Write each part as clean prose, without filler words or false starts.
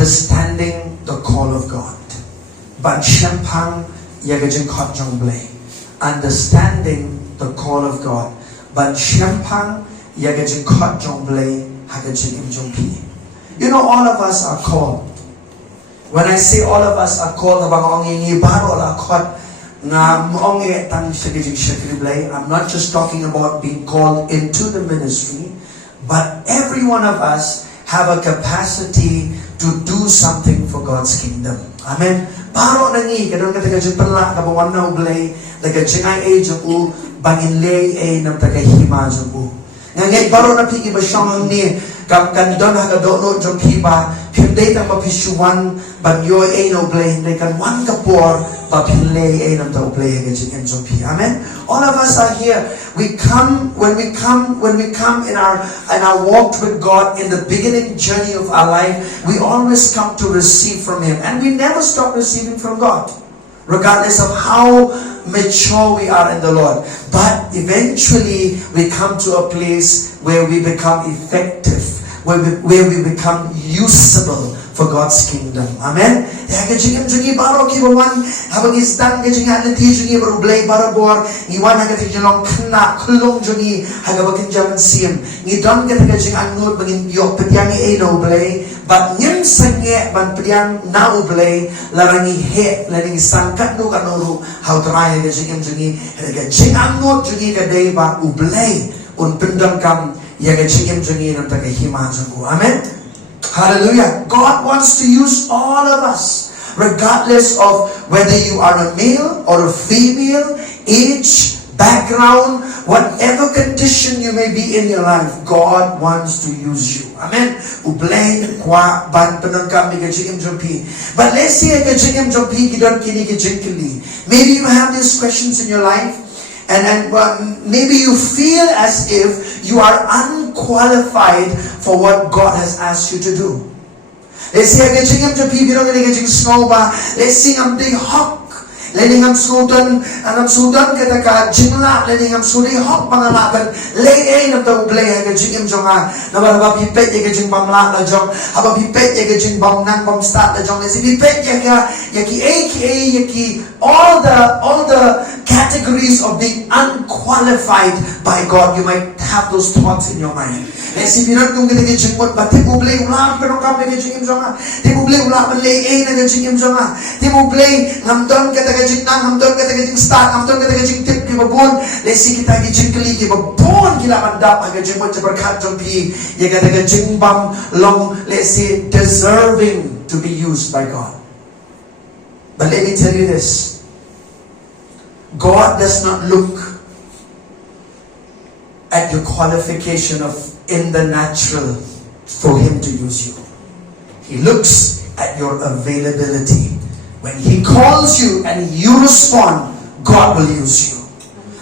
understanding the call of God. But Shempang Yagajin Kot Jong Blay. Understanding the call of God. But Shempang Yagajin Kot Jong Blay Hagajin Im Jong Pi. You know, all of us are called. When I say all of us are called, I'm not just talking about being called into the ministry, but every one of us have a capacity to do something for God's kingdom. Amen. Paro nangi kadang kata kajing pelak kabawan na ublay nagkajing ay jung bangin lay ay nam takahima jung ngay paro na pigi ba siyang ni kam kandon hagadono jung piba pimday tang mapisuan banyo ay no ublay hindi kan wan kapor papilay ay nam ta ublay kajing jung pi. Amen. All of us are here. We come when we come in our walk with God in the beginning journey of our life. We always come to receive from Him, and we never stop receiving from God, regardless of how mature we are in the Lord. But eventually, we come to a place where we become effective, where we become usable for God's kingdom. Amen. Ya kajing jungi baro kibawan habang istan kajing alenti jungi baru blay barabor iwan hagati jolong kena kulong jungi hagabagin jaman sim ni don kajing angut bangin yok pediang eno blay but nyem sange ban pediang na ublay larangi he laring sangkat no kanuru how try kajing jungi kajing angut jungi kadai ba ublay un pendam kam ya kajing jungi nam takahima jungu. Amen. Hallelujah. God wants to use all of us, regardless of whether you are a male or a female, age, background, whatever condition you may be in your life. God wants to use you. Amen. But let's say maybe you have these questions in your life. And maybe you feel as if you are unqualified for what God has asked you to do. Let's say let's sing hawk. Lening am sudan kata ka jingla lening am sudi hok pangalaban lay nam ta ublay ha jing im jonga na ba pipet ye jing bamla la jong aba pipet ye jing bam nang bam start la jong si pipet yaki all the categories of being unqualified by God. You might have those thoughts in your mind. Si pinat kung kita jing mot ba te ublay ulam pero kam le jing im jonga te ublay ulam lay na jing im jonga te ublay ngam don kata kajing nang hamdon kata kajing start hamdon kata kajing tip ki babon lesi kita kajing keli ki babon kila mandap kajing mo berkat jompi ye kata kajing bam long lesi deserving to be used by God. But let me tell you this, God does not look at your qualification of in the natural for Him to use you. He looks at your availability. When He calls you and you respond, God will use you.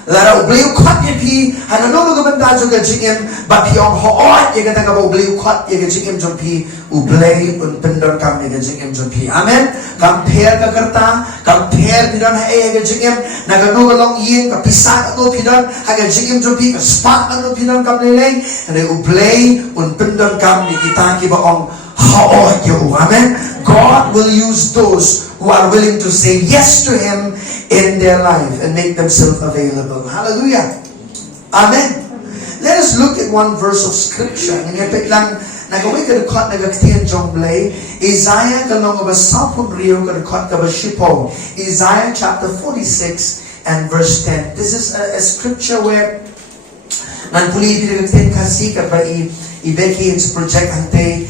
Lara ublay ukhat ye pi hanano lo banda juga jingem ba piong hoot ye kata ka ublay ukhat ye jingem jom pi ublay un pendor kam ye jingem jom pi. Amen. Compare ka karta compare pidon ha ye jingem nagano galong yin ka pisak no pidon ha jingem jom pi ka spark no pidon kam leleng and ublay un pendor kam ni kita ki ba ong hoot ye. Amen. God will use those who are willing to say yes to Him in their life and make themselves available. Hallelujah. Amen. Let us look at one verse of scripture. Isaiah Isaiah chapter 46 and verse 10. This is a scripture where Khasi ibeki its project ante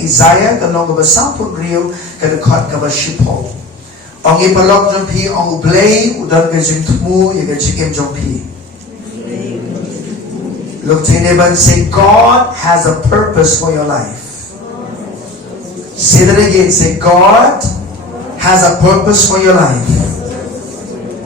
Isaiah kalong ba sampun rio kadakot ka ba shipo ong ipalok jong pi ong ublay udan ka jing tumu ye ka jing jong pi. Look to your neighbor and say, God has a purpose for your life. Say that again. Say, God has a purpose for your life.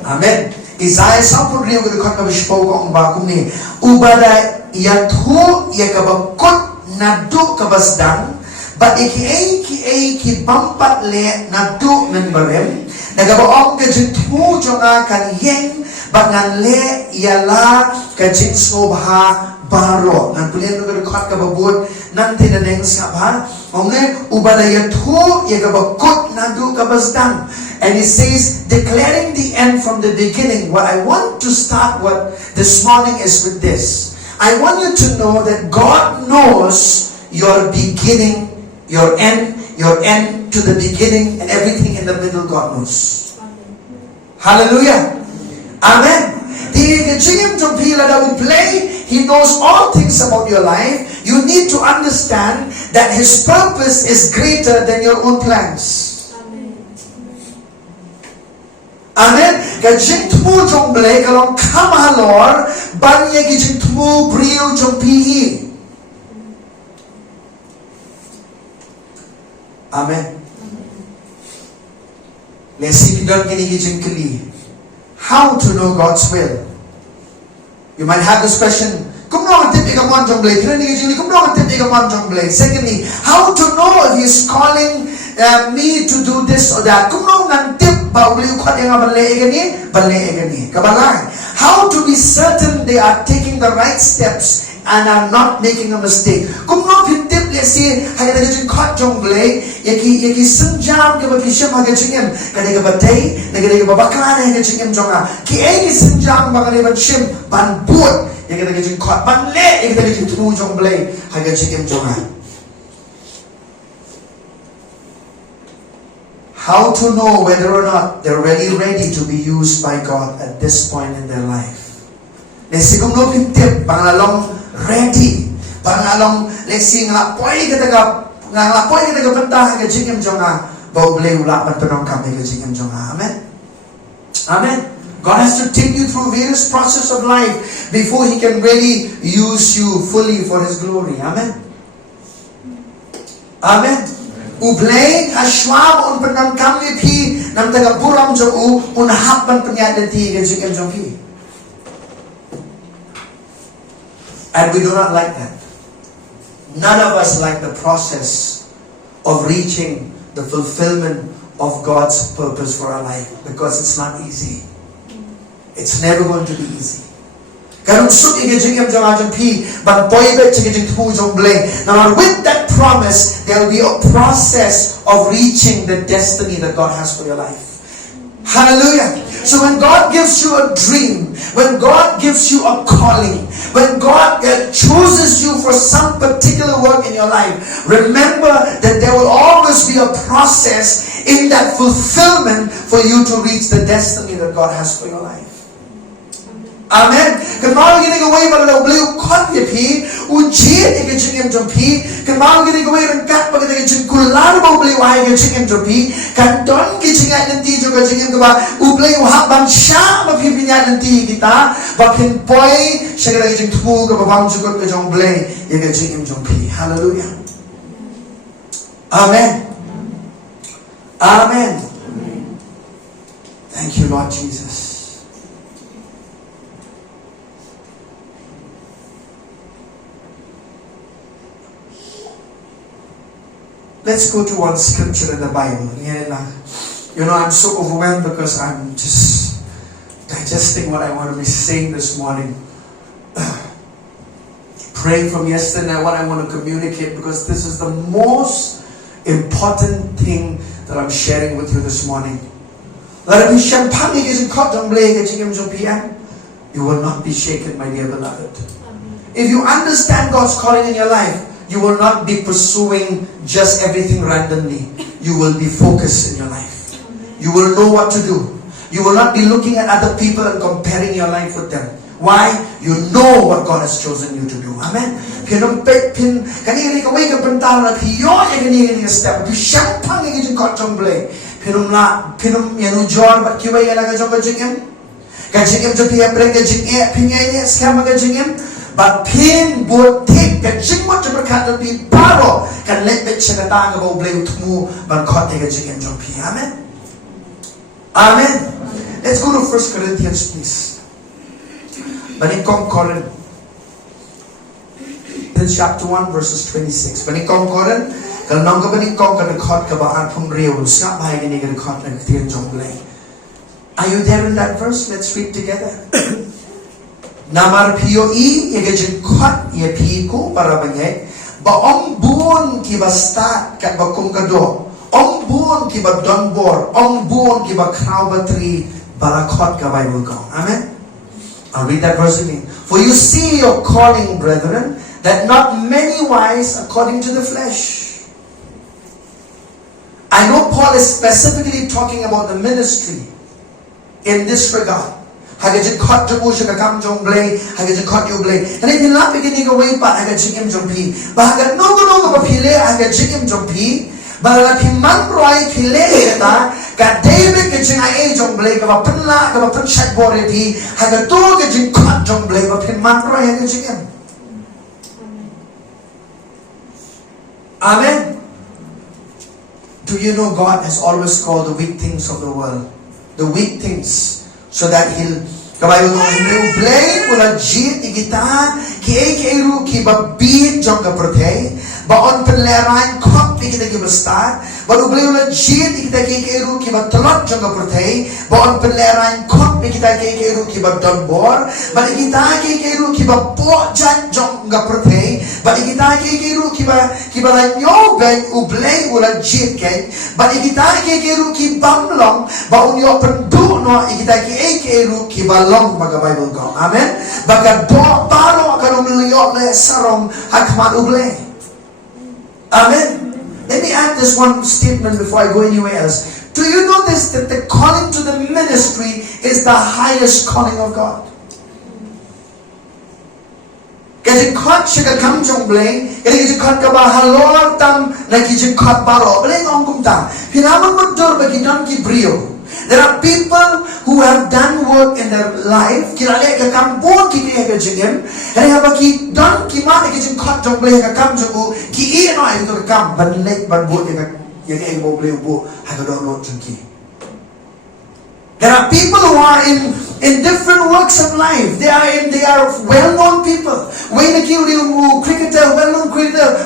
Amen. Isaiah sampun rio kadakot ka ba shipo ong ba kumni ubada yathu ye ka ba kot nadu kabasdang But iki bampat le na du men barem. Nagabaong ka jing tu jonga kan yeng bangan le yala ka jing sobha baro. Nan pulian ko kat ka babut nan tinaneng sa ba. Onge ubadaya tu ya ka bakut na du ka basdam. And he says, declaring the end from the beginning. What I want to start this morning is with this. I want you to know that God knows your beginning, your end to the beginning, and everything in the middle God knows. Hallelujah. Amen. He knows all things about your life. You need to understand that His purpose is greater than your own plans. Amen. Gajing tmu jong blay kalong kamahalor banya gijing tmu brio jong pihi. Amen. Lesi pidon kini gijing kali. How to know God's will? You might have this question. Secondly, how to know if He's calling me to do this or that? How to be certain they are taking the right steps and are not making a mistake? How to know whether or not they're really ready to be used by God at this point in their life? Ready. Pangalong lesi ngapoy kataga pantah ka jingem jonga bauble ula panong kami ka jingem jonga. Amen. Amen. God has to take you through various process of life before He can really use you fully for His glory. Amen. Amen. Ublay ashwab un panang kami pi nam taga buram jo un hapan penyadati ka jingem jongi. And we do not like that. None of us like the process of reaching the fulfillment of God's purpose for our life, because it's not easy. It's never going to be easy. Now with that promise, there will be a process of reaching the destiny that God has for your life. Hallelujah. So when God gives you a dream, when God gives you a calling, when God chooses you for some particular work in your life, remember that there will always be a process in that fulfillment for you to reach the destiny that God has for your life. Amen. Kamau gini gawai pada beliau kot dia pi, ujian dia kecingin jompi. Kamau gini gawai rengkat pada dia kecing kular bau beliau ayah kecingin jompi. Kanton kecingan nanti juga kecingin keba. Beliau hak bangsa mapipinya nanti kita. Bakin boy segera kecing tuh keba bang juga kecing beliau dia kecingin jompi. Hallelujah. Amen. Amen. Thank you, Lord Jesus. Let's go to one scripture in the Bible. You know, I'm so overwhelmed because I'm just digesting what I want to be saying this morning. Praying from yesterday what I want to communicate, because this is the most important thing that I'm sharing with you this morning. You will not be shaken, my dear beloved. If you understand God's calling in your life, you will not be pursuing just everything randomly. You will be focused in your life. You will know what to do. You will not be looking at other people and comparing your life with them. Why? You know what God has chosen you to do. Amen. But pin buat tip kecing macam berkata di paro kan lebih cenderung agak boleh utmu berkata kecing yang jompi. Amen. Amen. Let's go to 1 Corinthians, please. Banikong Corinthians chapter 1 verses 26. Banikong Corinthians Kalau nong kebening kong kada khot ka ba pung riu sngap hai ni kada khot na tien jong blai. Are you there in that verse? Let's read together. Namar pio I ye jin khot ye pi ko para bangye ba om buon ki ba start kat ba kum ka do. Om buon ki ba don bor, om buon ki ba kraw ba tri bara khot ka Bible ko. Amen. I'll read that verse again. For you see your calling, brethren, that not many wise according to the flesh. I know Paul is specifically talking about the ministry in this regard. Hagajin khot jong usha ka kam jong blay, hagajin khot you blay. And if you not beginning away pa hagajin im jong pi, ba hagat no ba pile hagajin im jong pi, ba la pi man roi pile ta ka David ke jing ai jong blay ka ba penla ka ba pen chat bore pi, hagat to ke jing khot jong blay ba pin man roi hagajin im. Amen. Do you know God has always called the weak things of the world, the weak things, so that He'll kabayo ko He'll play wala jit igita ki ru ki ba beat jong ka prothe ba on penleran khop ki kita ki basta ba ru play wala jit igita ki ru ki ba tolot jong ka prothe ba on penleran khop ki kita ki ru ki ba don bor ba igita ki ru ki ba po jan jong ka prothe ba igita ki ru ki ba la nyo ben u play wala jit ke ba igita ki ru ki bam long ba un yo pen du no igita ki ru ki ba long baga Bible ko. Amen. Baga do paro ka no milyo le sarong hakman uble. Amen. Let me add this one statement before I go anywhere else. Do you know this, that the calling to the ministry is the highest calling of God? Kasi khot siya kam jong blay, kasi khot ka ba halor tam na kijin khot paro, blay ngong kumta. Pinaman mo dur bagi don ki brio. There are people who have done work in their life. Kirale ka kam bo ki ni ka jingem. Hari ha ba ki don ki ma ki jing khot jong blay ka kam jong ki I no ai to kam ban lek ban bo ka yang ai bo blay bo ha ka do no jing ki. There are people who are in different works of life. They are well-known people. Wayne Kiri, cricketer, well-known cricketer,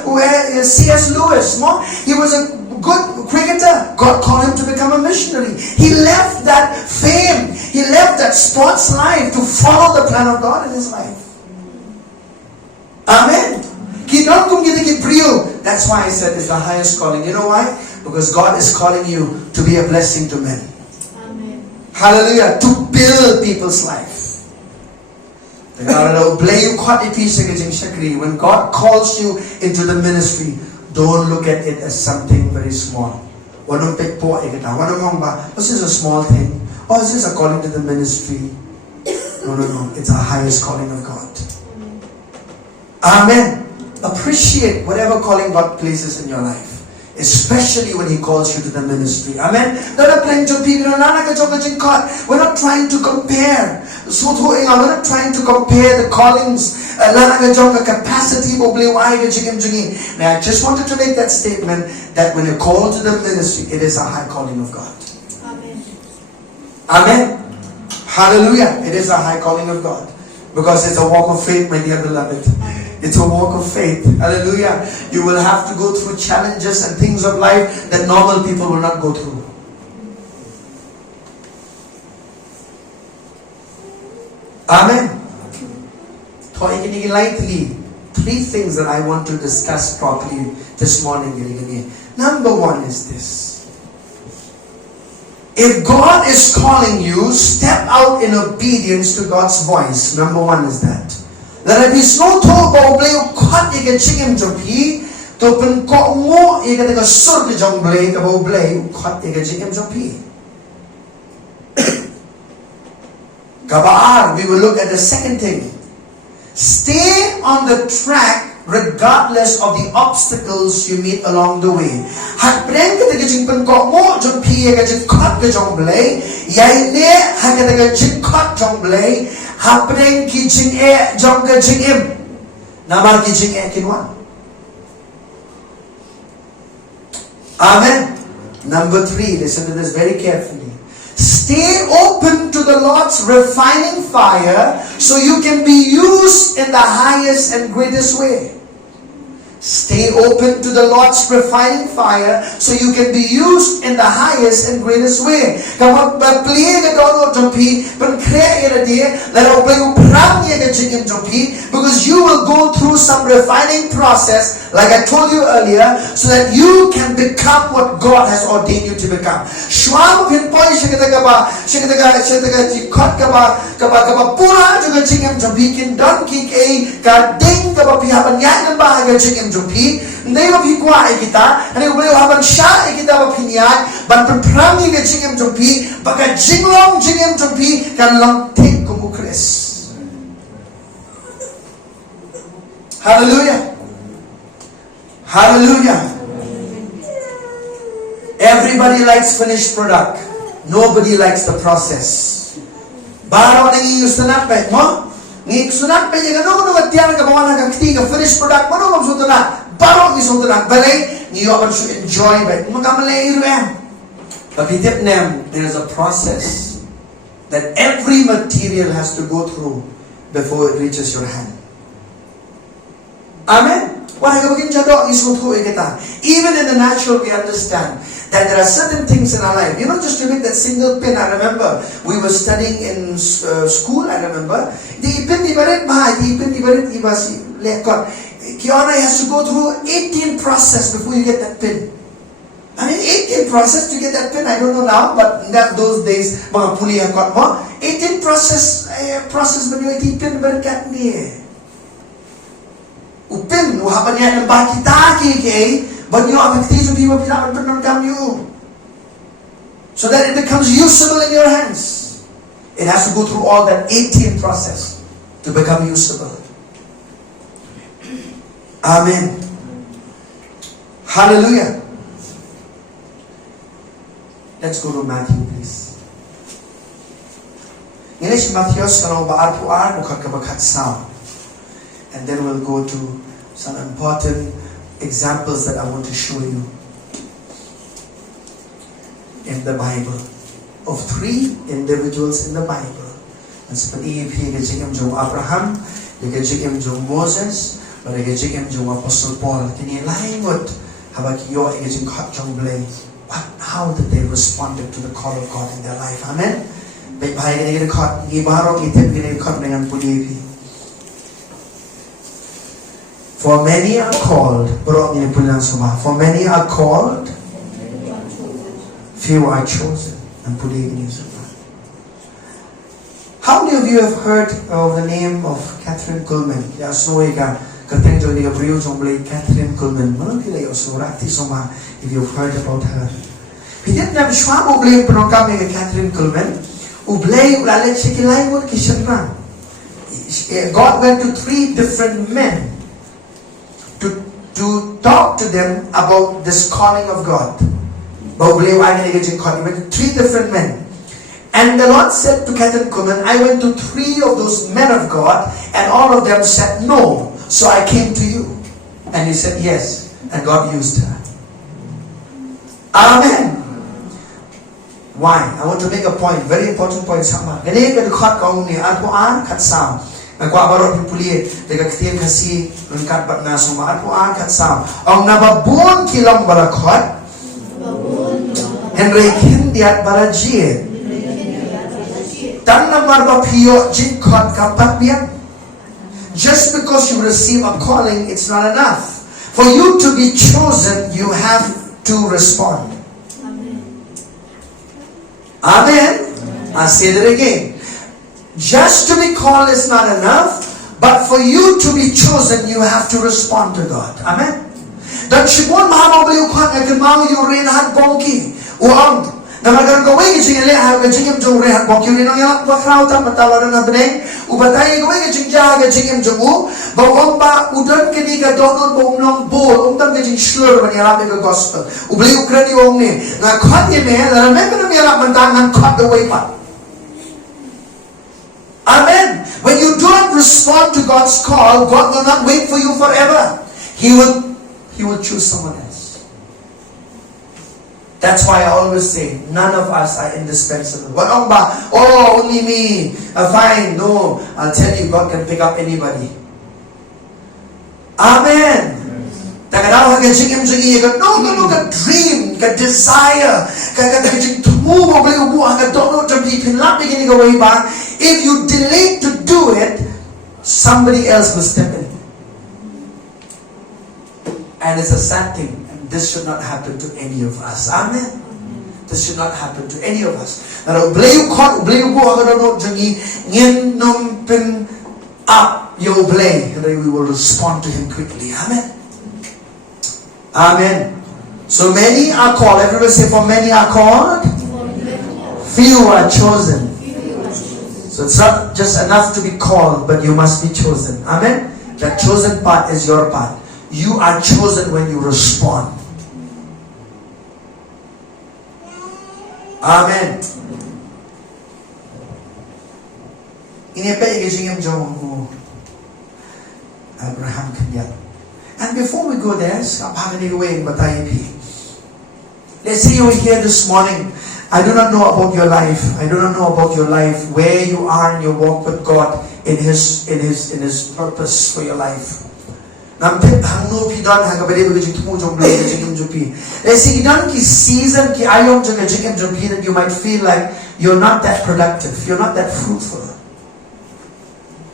C.S. Lewis. No? He was a good cricketer. God called him to become a missionary. He left that fame. He left that sports life to follow the plan of God in his life. Amen. That's why I said it's the highest calling. You know why? Because God is calling you to be a blessing to men. Hallelujah. To build people's life. When God calls you into the ministry, don't look at it as something very small. This is a small thing. Oh, this is a calling to the ministry. No. It's a highest calling of God. Amen. Appreciate whatever calling God places in your life. Especially when He calls you to the ministry. Amen. We're not trying to compare. We're not trying to compare the callings. Capacity. Now I just wanted to make that statement that when you're called to the ministry, it is a high calling of God. Amen. Amen. Hallelujah. It is a high calling of God. Because it's a walk of faith, my dear beloved. It's a walk of faith. Hallelujah. You will have to go through challenges and things of life that normal people will not go through. Amen. Lightly, 3 things that I want to discuss properly this morning. Number 1 is this. If God is calling you, step out in obedience to God's voice. Number 1 is that. That if He's no told about blay khot ye chingem jopi to pen ko mo ye ka sur ke jong blay ka bo blay khot ye chingem jopi. Kabar, we will look at the second thing. Stay on the track regardless of the obstacles you meet along the way. Hat preng ka jing pen ko mo jong pi ye ka jing khot ke jong blay yai ne ha ka jing khot jong blay. Happening kitching air, jonga jing him. Namar kitching air kinwan. Amen. Number 3, listen to this very carefully. Stay open to the Lord's refining fire so you can be used in the highest and greatest way. Stay open to the Lord's refining fire so you can be used in the highest and greatest way. Because you will go through some refining process, like I told you earlier, so that you can become what God has ordained you to become. Ndai ba phi kwa ai kita ani ule ha ban sha ai kita ba phi nya ban pram ni ne chingem jompi ba ka jinglong chingem jompi kan long thik ko mukres. Hallelujah. Hallelujah. Everybody likes finished product. Nobody likes the process. Baro nang iusanak ba mo? Ni sunat pa niya gano'n naman tiyan ka bawa ng katiga finished product mo naman suntunan parang ni suntunan balay niyo akan to enjoy ba magkamalay yan. But hitip nem, there is a process that every material has to go through before it reaches your hand. Amen. Even in the natural, we understand that there are certain things in our life. You know, just to make that single pin, I remember we were studying in school, I remember. Kiana has to go through 18 process before you get that pin. I mean, 18 process to get that pin. I don't know now, but in those days, mga puli ang got mo. 18 process when you 18 pin berkat ni. Upin, uhapan niya ng bakita kay, but you have to be able to you. So that it becomes usable in your hands. It has to go through all that 18 process to become usable. Amen. Hallelujah. Let's go to Matthew, please. English Matthew kalau baar bukan sound. And then we'll go to some important examples that I want to show you in the Bible of 3 individuals in the Bible. And seperti Abraham, Moses, but Apostle Paul. How did they respond to the call of God in their life? Amen. For many are called, for many are called, few are chosen. How many of you have heard of the name of Catherine Kuhlman? Catherine Kuhlman. If you've heard about her. He didn't have Catherine Kuhlman. God went to 3 different men to talk to them about this calling of God. He went to 3 different men. And the Lord said to Catherine Kuhlman, I went to 3 of those men of God, and all of them said no. So I came to you. And he said yes. And God used her. Amen. Why? I want to make a point, very important point. Nagwabarot yung puli, nagkaktiyan kasi lengkat bat na sumaan po angkat sa ang nababun kilang balakot Henry Kindiat Barajie tan namar bapiyo jinkot kapat biyan. Just because you receive a calling, it's not enough. For you to be chosen, you have to respond. Amen. I'll say that again. Just to be called is not enough, but for you to be chosen, you have to respond to God. Amen. Dan shibon mahama beliau kuat akan mau yurehan bongki uang. Namagan kau wei kecing ele ha kecing jom rehan bongki urehan yang wakrau tam batawaran abneng. Ubatai kau wei kecing jaga kecing jomu. Bawang ba udan kini ka donor bawang bol umtam kecing slur banyalap ke gospel. Ubeli ukrani uang ni. Ngakhat ye meh dalam memang meyalap mentangan khat the way pat. Amen. When you don't respond to God's call, God will not wait for you forever. He will choose someone else. That's why I always say, none of us are indispensable. Oh, only me. Fine. No, I'll tell you, God can pick up anybody. Amen. haga jingim jingi ka no ka dream ka desire ka jing tumu mo bli ubu haga dono to be pin lap begini ka way ba. If you delay to do it, somebody else will step in. And it's a sad thing. And this should not happen to any of us. Amen. This should not happen to any of us. Now, blame caught, blame go, I don't know, Jangi, yin num pin up your blame. And then we will respond to him quickly. Amen. Amen. So many are called. Everybody say, for many are called, few are chosen. So it's not just enough to be called, but you must be chosen. Amen. That chosen part is your part. You are chosen when you respond. Amen. Ini pa igizing yung Abraham kanya. And before we go there, let's say you were here this morning. I do not know about your life. I do not know about your life, where you are in your walk with God, in His purpose for your life. Let's say season that you might feel like you're not that productive, you're not that fruitful.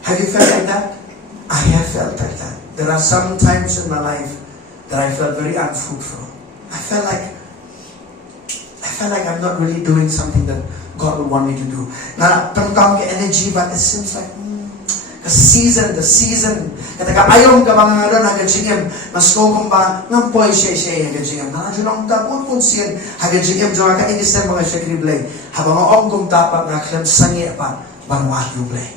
Have you felt like that? I have felt like that. There are some times in my life that I felt very unfruitful. I felt like I'm not really doing something that God would want me to do. Now, energy, but it seems like the season. Kataga ayong ka mga ngayon hagajingem, mas kung ba nampoy siya hagajingem. Nakajulong tapon kung siyan hagajingem joga ka inisem mga siya kriblay. Habang ang kung tapak na sangi pa banwat yublay.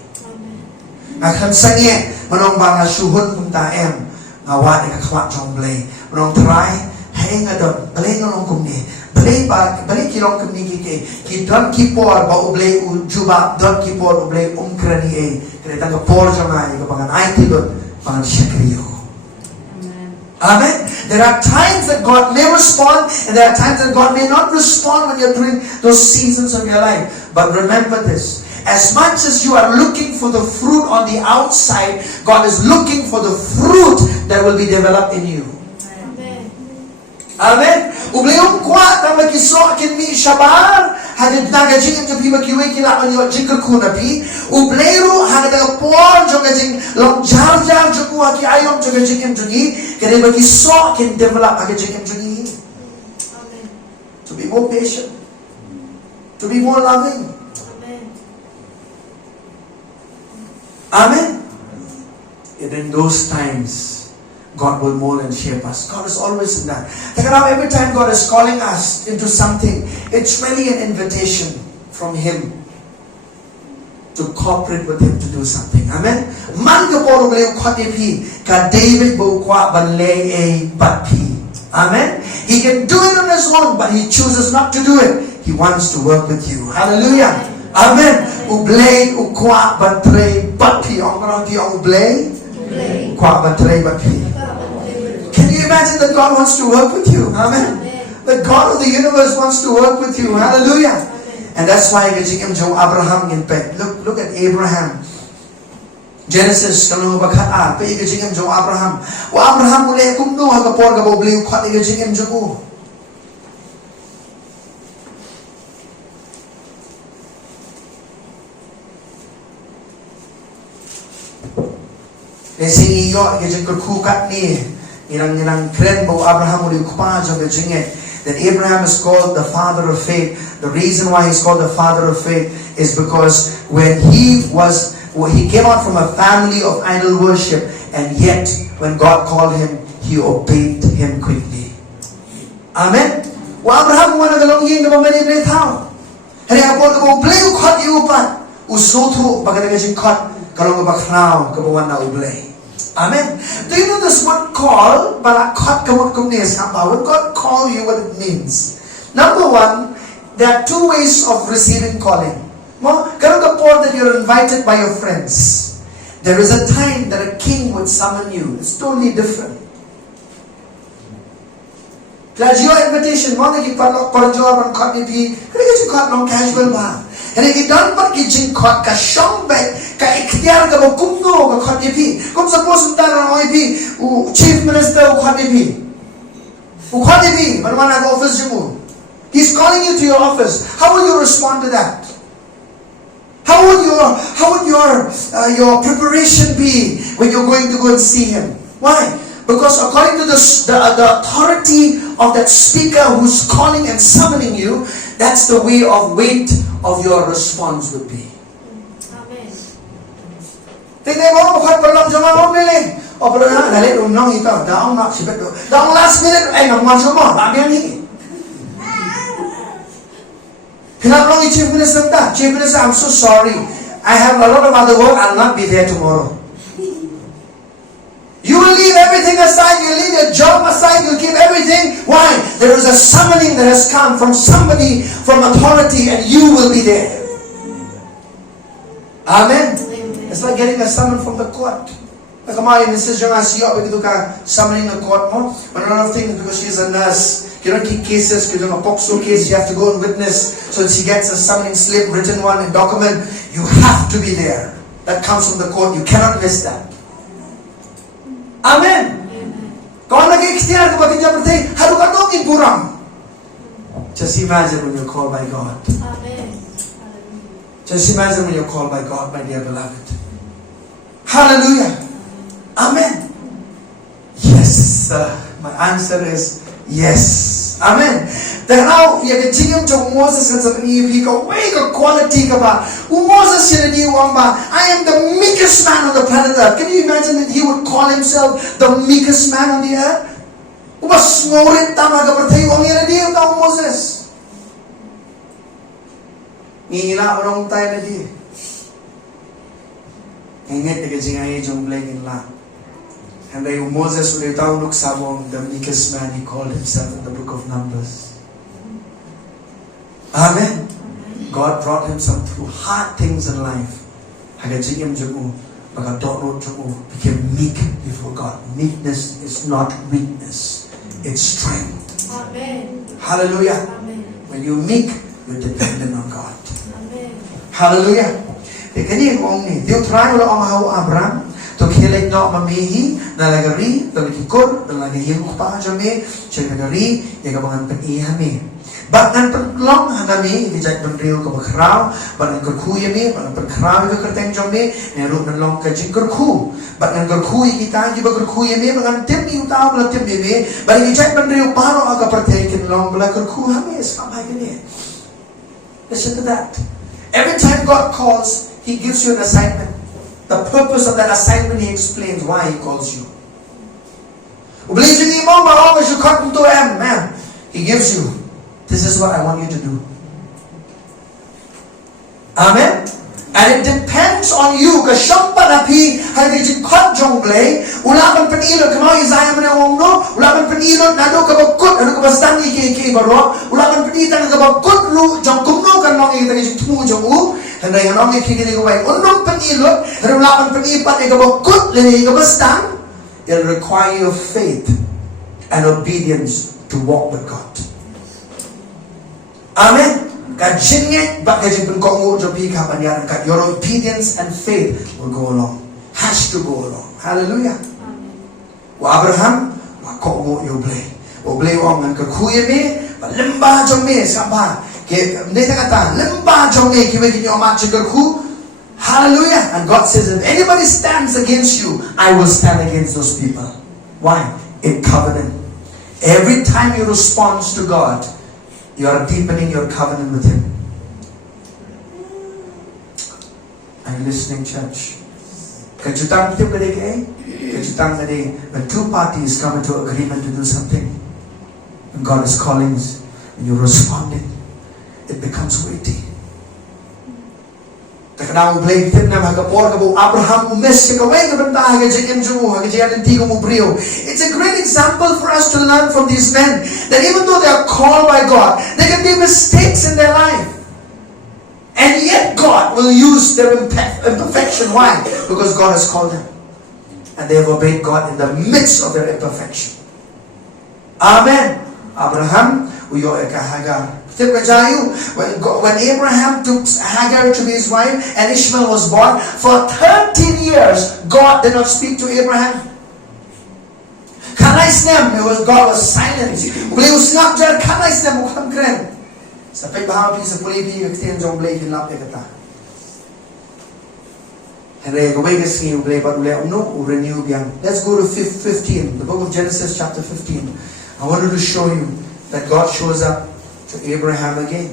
Akan sangi manong ba nga suhon kung taem ngawat ka kwat jong blay. Manong try hay nga don balay nong kumni. Balay kilong kumni ki don kipor ba ublay juba don kipor ublay krani e. Kaya ka por jong ay ka pangan ay tilot pangan syakriyo. Amen. There are times that God may respond, and there are times that God may not respond when you're doing those seasons of your life. But remember this. As much as you are looking for the fruit on the outside, God is looking for the fruit that will be developed in you. Amen. Ubleong kwa na magiso kin mi shabar hadid naga jing to piba kiwe kila anyo jingka kuna pi ubleiro hadid por joga jing long jar jogu ki ayom joga jing jungi kare magiso kin develop aga jing jungi. Amen. To be more patient, to be more loving. Amen. And in those times, God will mold and shape us. God is always in that. Every time God is calling us into something, it's really an invitation from Him to cooperate with Him to do something. Amen. Man kaporo beliau khatipi ka David bo kwa banlay a batpi. Amen. He can do it on his own, but he chooses not to do it. He wants to work with you. Hallelujah. Amen. Ublay ukwa bantre batpi. Ang karang ti ang ublay ukwa bantre batpi. Can you imagine that God wants to work with you? Amen. The God of the universe wants to work with you. Hallelujah. And that's why Abraham in fact. Look at Abraham. Genesis kalau bakat pe igajingem jo Abraham. Wa Abraham mule kumno hagapor ga bobli khat igajingem jo. Lesing iyo igajing kurkukat ni. Inang kren bo Abraham muli kupa jo igajinge. That Abraham is called the father of faith. The reason why he's called the father of faith is because when he came out from a family of idol worship, and yet when God called him, he obeyed him quickly. Amen. Wa Abraham wana galong yin ga mamani ne thao. Hari apo ko bleu khat yu pa. Usuthu bagana ga jing khat galong ba khnao ka wana ublay. Amen. Do you know this word call? When God call you, what it means? Number one, there are two ways of receiving calling. That you're invited by your friends. There is a time that a king would summon you. It's totally different. That's your invitation. Casual ba. And if you don't put kitchen caught ka shong back ka ikhtiar ka mo kumno ka khati pi kum suppose unta na oi pi chief minister u khati pi Ukhalibi, manwana ka office mo. He's calling you to your office. How will you respond to that? How would your preparation be when you're going to go and see him? Why? Because according to the authority of that speaker who's calling and summoning you, that's the weight of your response would be. Amen. Tingnan mo, bukan perlang sama orang ni. Oh, perlang lalit umnong ikaw. Daong nak sibet do. Daong last minute, naman semua. Babian ni. Pinapalong ni Chief Minister ta. Chief Minister, I'm so sorry. I have a lot of other work. I'll not be there tomorrow. You will leave everything aside. You leave your job aside. You give everything. Why? There is a summoning that has come from somebody, from authority, and you will be there. Amen. It's like getting a summon from the court. Kamarin, Mrs. Jong Asio, begitu ka summoning the court mo. But a lot of things because she's a nurse. You don't keep cases, because in a POXO case, you have to go and witness. So she gets a summoning slip, written one, a document. You have to be there. That comes from the court. You cannot miss that. Amen. Kau lagi ikhtiar kepada dia berarti harus kau kurang. Just imagine when you're called by God. Amen. Just imagine when you're called by God, my dear beloved. Hallelujah. Amen. Yes. My answer is yes. Amen. Now, you can tell him to Moses and say, "He go, wake a quality ka ba? Moses said, I am the meekest man on the planet Earth." Can you imagine that he would call himself the meekest man on the earth? Ubas ngorit tama ka pertayo ang ira ka Moses. Ngila orang tayo na di. Ingat ka jingay jong blengin la. And then Moses will look sabong the meekest man he called himself in the book of Numbers. Amen. God brought him some through hard things in life. Became meek before God. Meekness is not weakness. It's strength. Amen. Hallelujah. Amen. When you're meek, you're dependent on God. Amen. Hallelujah. Kani kong ni, Diyo try wala ang hawa Abraham. To kilig no mamihi na lagari, to likikod, na lagahiyang pa jami, siya lagari, yagabangan pag-ihami. But nan paglong hanami, ibijak bandriyo ka bakraw, but nan kurkuya mi, but nan pagkraw ka karteng jami, nero nan long ka jing kurku. But nan kurkuya kita, di ba kurkuya mi, mga tim mi utaw, mga tim mi, but ibijak bandriyo paro aga partekin long, bala kurkuha mi, samay gani. Listen to that. Every time God calls, He gives you an assignment. The purpose of that assignment, He explains why He calls you. He gives you. This is what I want you to do. Amen. And it depends on you. Because ulaban penilot kamo Isaiah manawongno, ulaban penilot nado kabakut, ano kabastang iki baro, ulaban penitang kabakut lu jong kumno kan long iki tagi tumu jong u, hendak yang long iki kini kubai, unong penilot, hendak ulaban penipat iki kabakut leni kabastang, it'll require your faith and obedience to walk with God. Amen. Kajinye bakajin penkongo jopi kapanyaran kat your obedience and faith will go along. Has to go along. Hallelujah. Wa Abraham wa kongo yo blay. O blay wa man ka kuye me, ba lemba jong me samba. Ke ndeta kata lemba jong me kiwe kinyo ma ku. Hallelujah. And God says, if anybody stands against you, I will stand against those people. Why? In covenant. Every time you respond to God, you are deepening your covenant with Him. Are you listening, church? When two parties come into agreement to do something, and God is calling us, and you respond, it becomes weighty. Abraham it's a great example for us to learn from these men that even though they are called by God, there can be mistakes in their life, and yet God will use their imperfection. Why? Because God has called them, and they have obeyed God in the midst of their imperfection. Amen. Abraham Hagar. When Abraham took Hagar to be his wife and Ishmael was born, for 13 years God did not speak to Abraham. Kanais nem, God was silent. Believe snap jar kanais nem ukam kren. Sa pek bahang pi sa puli pi kten jong blay fin lap kata. Henry go big ski blay but blay no renew biang. Let's go to 15, the book of Genesis chapter 15. I wanted to show you that God shows up to Abraham again.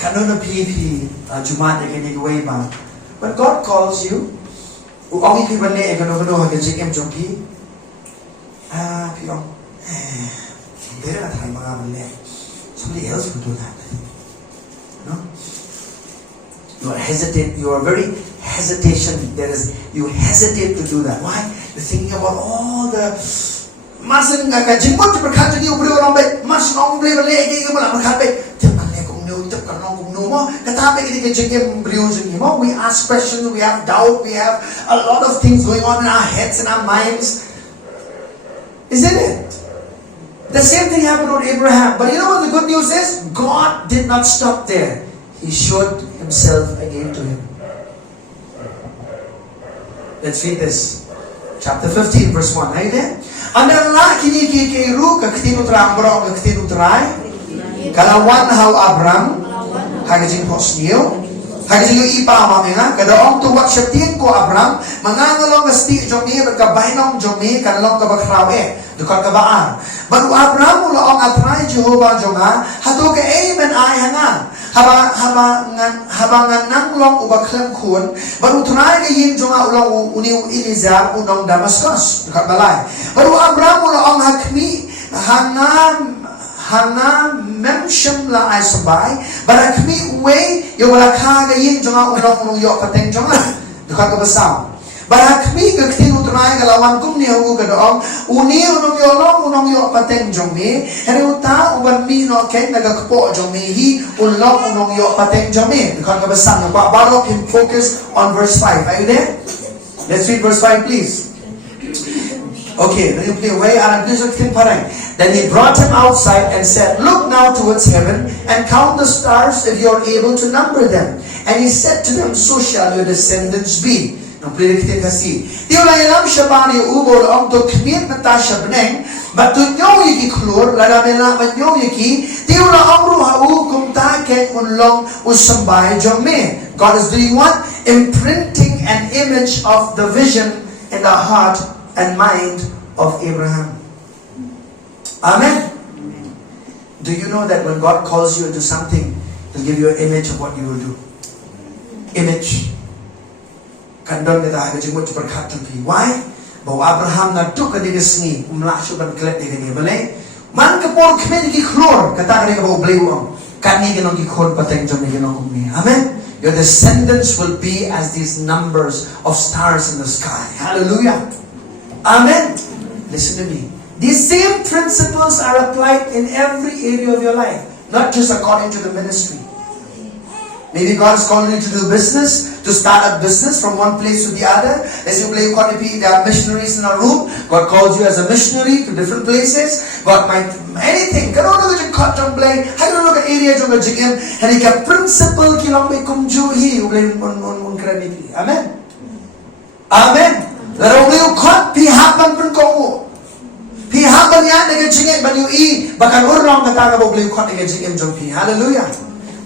Kanona pi jumat de kini way ba. When God calls you, only people ne kano hagajik em jongki. Piong. There are time mga somebody else will do that. No? You are hesitant. You are very hesitation. You hesitate to do that. Why? You're thinking about all the masan jingkot berkat jadi ubri orang baik. Mas orang beli beli ke malah berkat baik. We ask questions, we have doubt, we have a lot of things going on in our heads and our minds. Isn't it? The same thing happened with Abraham. But you know what the good news is? God did not stop there. He showed himself again to him. Let's read this. Chapter 15, verse 1. Are you there? Andala kini kikiru kakitinu trambro kakitinu trai. Kalawan hau Abram hagajing posniyo hagajing yung ipama mga kadaong tuwat siya tiyan ko Abram mangangalong asti jomi berkabainong jomi kanalong kabakrawe dukat kabaan baru Abram uloong atray Jehovah jonga hato ke amen ay hanga habangan nanglong ubaklang kun baru tunay kayin jonga ulong uniw Elizar unong Damascus dukat balay baru Abram uloong hakmi hanga memsham la ay sabay barakmi way yo wala ka gayin jonga unong yo pateng jonga duka ka basaw barakmi gaktin utray galawan kum ni hu gadong uni unong yo pateng jongi ere uta uban mi no ken nagakpo jongi hi unong yo pateng jongi duka ka basaw ba barok can focus on verse 5. Are you there? Let's read verse 5 please. Okay, then he brought him outside and said, look now towards heaven and count the stars if you are able to number them. And he said to them, so shall your descendants be. But to know yiki klur, laramela manyo yiki, tiula amru hau kumta ken unlong usambay jome. God is doing what? Imprinting an image of the vision in the heart and mind of Abraham. Amen. Do you know that when God calls you into something, He'll give you an image of what you will do? Image. Kandon kita hagajimut berkat pi. Why? Bahwa Abraham naduk ka digesni umlasyo ban klet digani balay. Man kapor kmen ki klor kata ka bahwa blewang. Kani ginong gikon pateng jom ni ginong ni. Amen. Your descendants will be as these numbers of stars in the sky. Hallelujah. Amen. Listen to me. These same principles are applied in every area of your life, not just according to the ministry. Maybe God is calling you to do business, to start a business from one place to the other. As you play, there are missionaries in a room. God calls you as a missionary to different places. God might anything. Kan orang tu kat jom play. Hai orang kat area jom kat jigem. Hari kat principle kilang bay kumjuhi. Ulen un krediti. Amen. Amen. Larong liu kot pihapan pun kau. Pihapan yan dengan jingem baniu I. Bahkan orang kata kau liu kot dengan jingem jom pi. Hallelujah.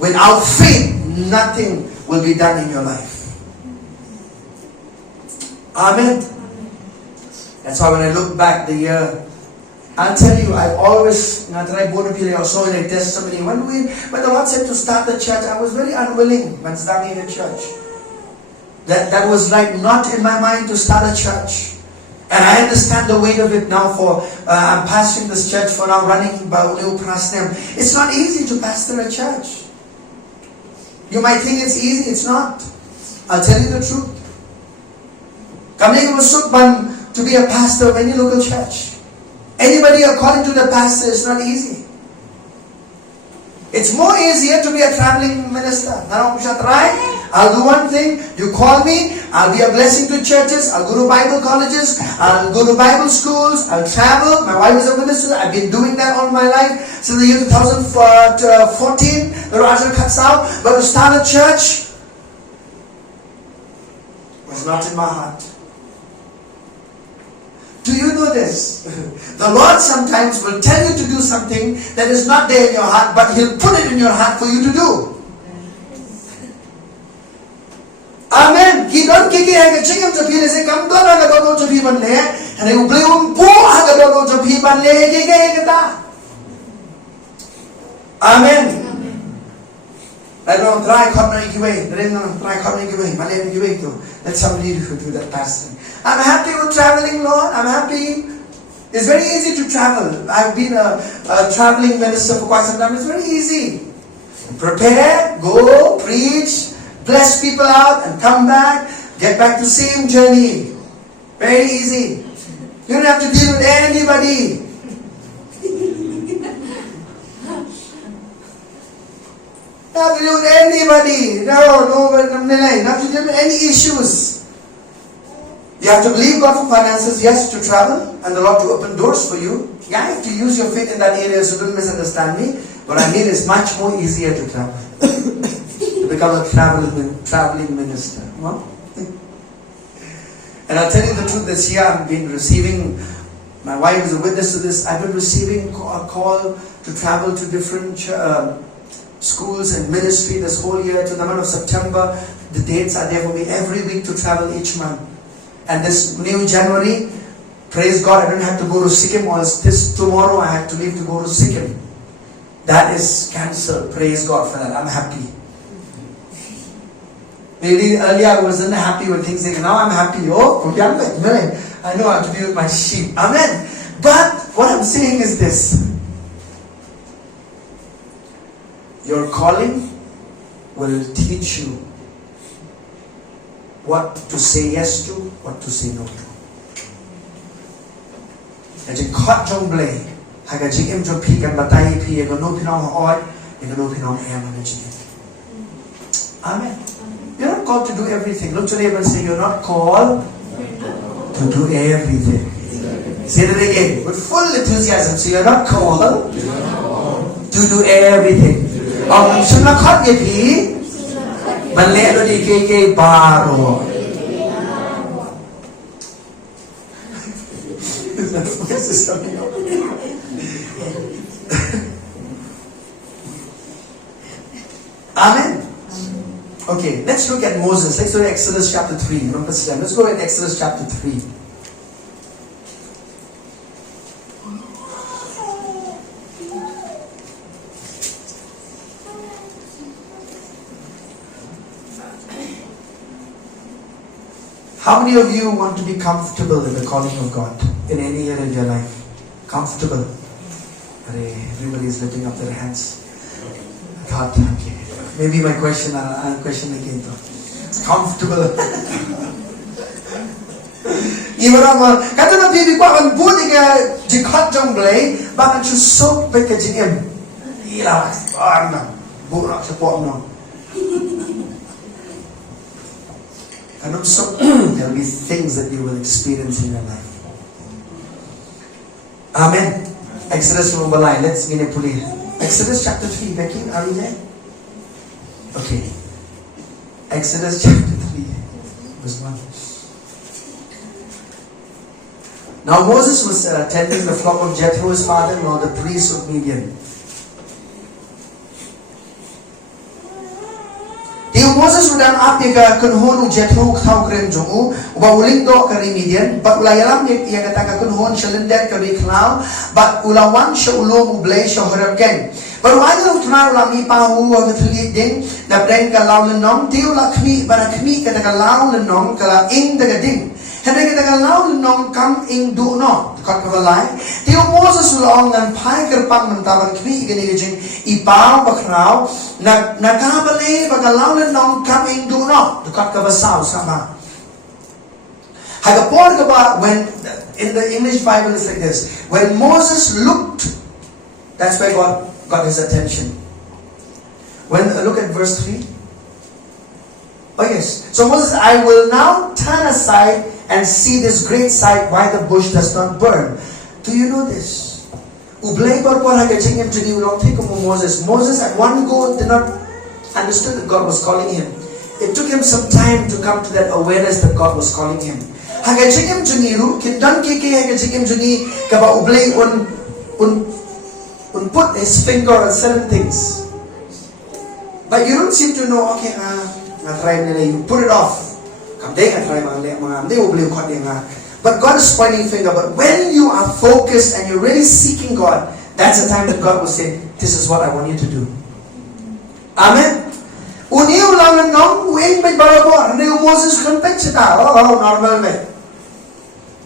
Without faith, nothing will be done in your life. Amen. That's why when I look back the year, I'll tell you, I always, not that I born to be also in a testimony. When the Lord said to start the church, I was very unwilling when starting a church. That was like not in my mind to start a church. And I understand the weight of it now for, I'm pastoring this church for now, running Bauleu Prasnem. It's not easy to pastor a church. You might think it's easy, it's not. I'll tell you the truth. Kami masukman to be a pastor of any local church. Anybody according to the pastor is not easy. It's more easier to be a traveling minister. I'll do one thing, you call me, I'll be a blessing to churches, I'll go to Bible colleges, I'll go to Bible schools, I'll travel. My wife is a minister, I've been doing that all my life since the year 2014, the Raja Katsao. But to start a church was not in my heart. Do you know this? The Lord sometimes will tell you to do something that is not there in your heart, but He'll put it in your heart for you to do. Amen. He don't kick it like a chicken to peel. He say, "Come down and go to people there." And he will play on poor and go to people there. Amen. I don't try corner away. Try corner away. Malay away too. Let somebody do that pastor. I'm happy with traveling, Lord. I'm happy. It's very easy to travel. I've been a traveling minister for quite some time. It's very easy. Prepare, go, preach, bless people out, and come back. Get back to same journey. Very easy. You don't have to deal with anybody. Not to deal with anybody. No, not to deal with any issues. You have to believe God for finances, yes, to travel, and the Lord to open doors for you. You have to use your faith in that area, so don't misunderstand me. What I mean is much more easier to travel. To become a traveling minister. Well, and I'll tell you the truth, this year I've been receiving, my wife is a witness to this, I've been receiving a call to travel to different schools and ministry this whole year to the month of September. The dates are there for me every week to travel each month. And this new January, praise God, I don't have to go to Sikkim. Or this tomorrow I have to leave to go to Sikkim. That is cancelled. Praise God for that. I'm happy. Maybe earlier I wasn't happy with things. Now I'm happy. Oh, I know how to be with my sheep. Amen. But what I'm saying is this. Your calling will teach you what to say yes to, what to say no to. As you caught John Blay, I got Jim to pick and Batai P, and no pinong oil, and no pinong ham and Amen. You're not called to do everything. Look to the neighbor and say, you're not called to do everything. Say that again with full enthusiasm. So you're not called to do everything. Oh, should not call you P. Malelo di KK Baro. This is coming up. Amen. Okay, let's look at Moses. Let's go to Exodus chapter 3. Let's go to Exodus chapter 3. How many of you want to be comfortable in the calling of God in any area of your life? Comfortable. Everybody is lifting up their hands. God, okay. Maybe my question, I'll question again. Comfortable. Kata na bibi ko ang buti ka jikot jong blay, bakit siya soak pa ka jingim? Ilaw, burak sa po no. And also, there will be things that you will experience in your life. Amen. Exodus Mumbalai. Let's get it puli. Exodus chapter 3. Becky, are we there? Okay. Exodus chapter 3. Verse 1. Now Moses was tending the flock of Jethro, his father-in-law, the priest of Midian. Moses udan api ka kunhon u Jethro khau krem jongu uba uling do ka Midian but ulayalam ni ia kata ka kunhon shalendek ka khlau but ulawan sha ulom ublay sha horab ken but wajal utnar ulami pa hu wa thli ding na breng ka law lenom tiu lakmi barakmi kata ka law lenom ka ing daga ding Henry kata ka law lenom kam ing du no ka ka lai tiu Moses ulong nan pai kerpang mentawan kmi gani gajing ipaw bakrau na nakabali baka law lenom kam ing du no ka ka basaw sama Hagapor ka when in the English Bible is like this when Moses looked that's why God got his attention. When look at verse 3. Oh yes. So Moses, I will now turn aside and see this great sight why the bush does not burn. Do you know this? Moses at one go did not understand that God was calling him. It took him some time to come to that awareness that God was calling him. haga jingim jungiru, kindan kiki haga jingim jungi, kaba ublay un put his finger on certain things. But you don't seem to know, okay, try nila, you put it off. Kamde nga try mga they ublay ko nga. But God is pointing finger. But when you are focused and you're really seeking God, that's the time that God will say, this is what I want you to do. Amen. Uniu lang nong uing may barabo. Hindi Moses context ita. Normal may.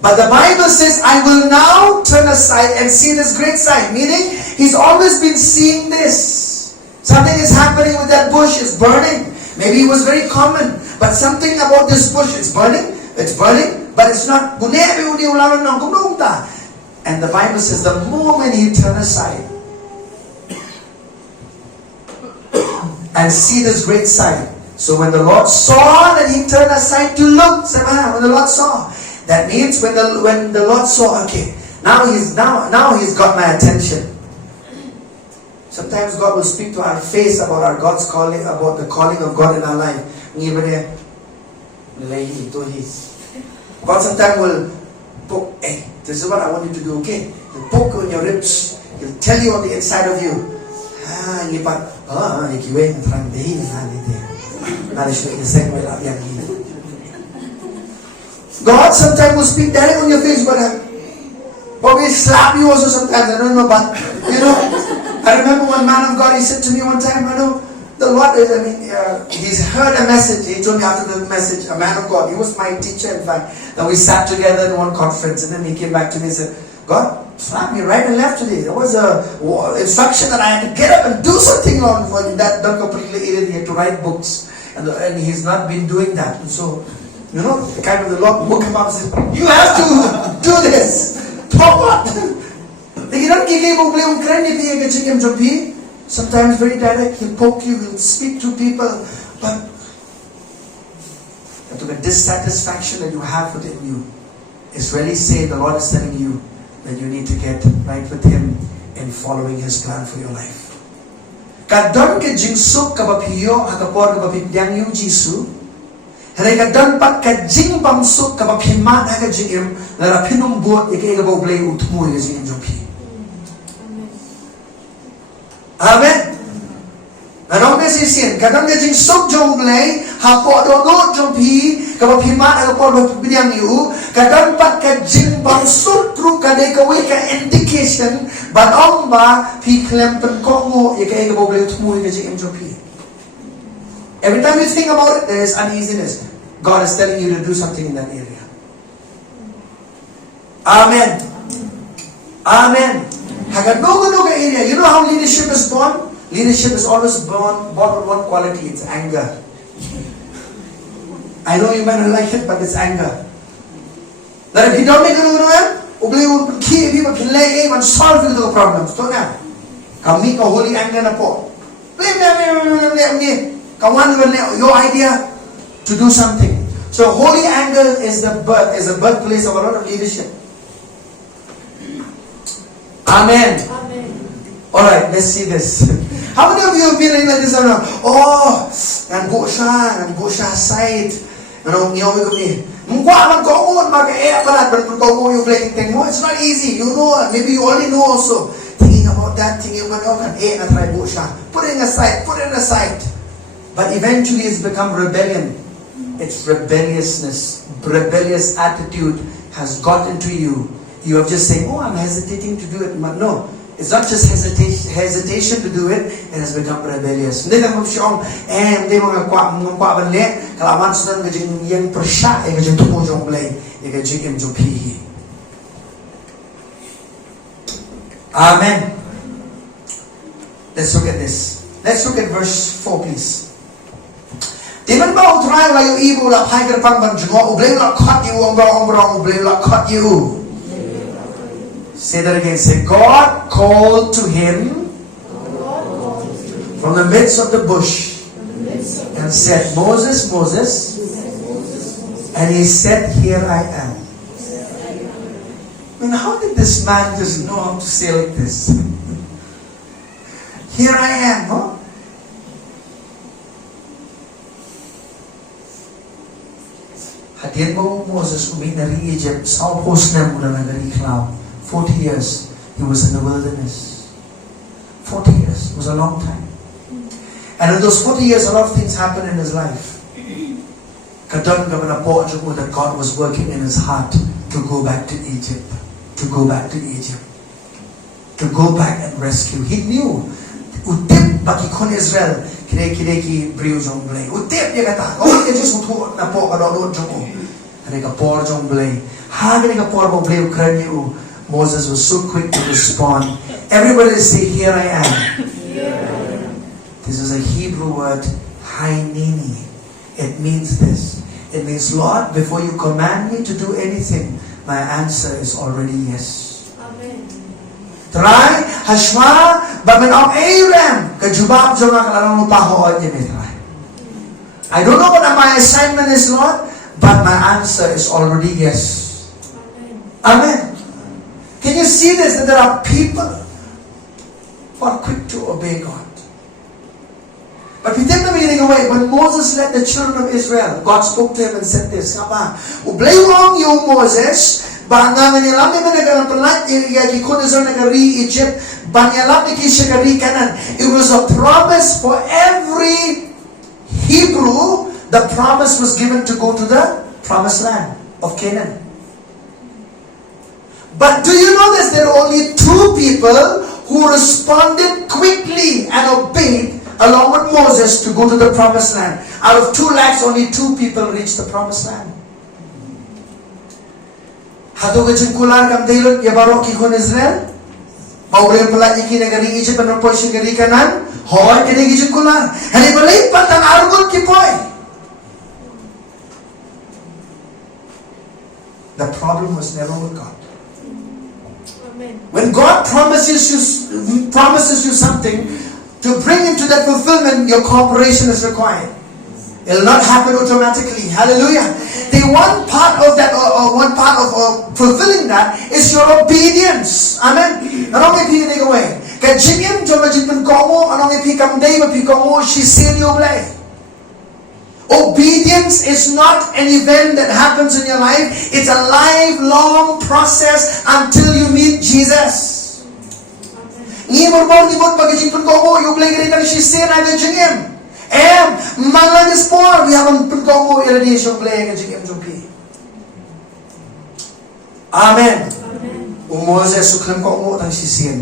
But the Bible says, I will now turn aside and see this great sight. Meaning, he's always been seeing this. Something is happening with that bush. It's burning. Maybe it was very common. But something about this bush, it's burning. It's burning. But it's not. And the Bible says, the moment he turned aside and see this great sight. So when the Lord saw that he turned aside to look, when the Lord saw, that means when the Lord saw, okay, now he's got my attention. Sometimes God will speak to our face about our God's calling, about the calling of God in our life. God sometimes will poke, hey, this is what I want you to do, okay? He'll poke you on your ribs. He'll tell you on the inside of you. God sometimes will speak direct on your face, but probably slap you also sometimes. I don't know, but I remember one man of God, he said to me one time, the Lord is, he's heard a message. He told me after the message, a man of God, he was my teacher, in fact, that we sat together in one conference, and then he came back to me and said, God slapped me right and left today. There was a instruction that I had to get up and do something on for that particular area. He had to write books, and he's not been doing that. And so, kind of the Lord woke him up and said, you have to do this. For what? Sometimes very direct, he'll poke you, he'll speak to people, but the dissatisfaction that you have within you is really saying, the Lord is telling you that you need to get right with Him in following His plan for your life. Kadon ke jingsuk kabapiyo hakapor kabapipdyang yu Jisu, Hari kadon pat kajing pamsuk kabapimat hakajingim na rapinong buot ikaigabaw blay utmo ikajingim jopi. Amen. Anong mesisin? Kadang kajing sok jong blay, hapo dono jong pi, kapapimat agapor bidang yu, kadang pat kajing bang sutru kadai kawai ka indication, batong ba pi klempen kongo ikai agapor blay utmu ikajing jong pi. Every time you think about it, there is uneasiness. God is telling you to do something in that area. Amen. Amen. Haganogo area. You know how leadership is born? Leadership is always born with one quality. It's anger. I know you might not like it, but it's anger. That if you don't make it, people can lay aim and solve the problems. Don't have. Kami ka holy anger na po. Your idea to do something. So holy anger is the birthplace of a lot of leadership. Amen. Amen. Alright, let's see this. How many of you are feeling like this? And go siya side. Niyawi ko ni. It's not easy. You know, maybe you already know also. Thinking about that, thinking about that. Put it aside. But eventually it's become rebellion. It's rebelliousness. Rebellious attitude has got into you. You are just saying, I'm hesitating to do it. But no, it's not just hesitation to do it. It has become rebellious. Hindi lang siyong, hindi mga kwa banle, kalaman sa nang gajing yang persya, gajing tumujong blay, gajing imjong pihi. Amen. Let's look at this. Let's look at verse 4, please. Di man ba utray layo ibo la pai pang banjungo, ublay la cut you, ombrong, ublay la cut you. Say that again. Say, God called to him from the midst of the bush and said, Moses, Moses. And he said, here I am. I mean, how did this man just know how to say like this? Here I am, huh? Hadian mo Moses uminari Egypt, sa post na muna nagari cloud. 40 years, he was in the wilderness. 40 years, it was a long time. And in those 40 years, a lot of things happened in his life. Kadang na po that God was working in his heart to go back to Egypt. To go back to Egypt. To go back and rescue. He knew. Utip baki kon Israel. Kire ki briu jong blay. Utip niya kata. Oh, it just utu na po kadang jong ko. Hari ka por jong blay. Hari ka por jong blay Ukraine u. Moses was so quick to respond. Everybody say, here I am. This is a Hebrew word, Hainini. It means this. It means, Lord, before you command me to do anything, my answer is already yes. Amen. Try, Hashma, Baman of Aram, Kajubab Joma Kalarang Pahood Try. I don't know what my assignment is, Lord, but my answer is already yes. Amen. Can you see this? That there are people who are quick to obey God. But we take the meaning away. When Moses led the children of Israel, God spoke to him and said this, Ublay wrong you, Moses, Banga manilami managalampalat yagi kunazor nagari Egypt, Banyalami kishagari kanan. It was a promise for every Hebrew. The promise was given to go to the promised land of Canaan. But do you know this? There are only 2 people who responded quickly and obeyed along with Moses to go to the promised land. Out of 2 lakhs, only 2 people reached the promised land. Hado gajin kular kam dailot yabaro ki kon Israel. Maurem pala iki negari Egypt and po si negari Kanan. Hoy kini gajin kular. Hani balay patang argot ki poy. The problem was never with God. When God promises you something, to bring into that fulfillment, your cooperation is required. It will not happen automatically. Hallelujah. The one part of that, one part of fulfilling that is your obedience. Amen. Anong ipi take away? Kajimyam jomajipin komo, anong ipi kamday mapi komo, shisin yoblay. Obedience is not an event that happens in your life. It's a lifelong process until you meet Jesus. Ni berbau ni buat bagi jipun kau you boleh kena dari sisi naik jengem. Malah ni sport we have pun kau ia ni you boleh kena jengem jumpi. Amen. Moses suklam kau dari sisi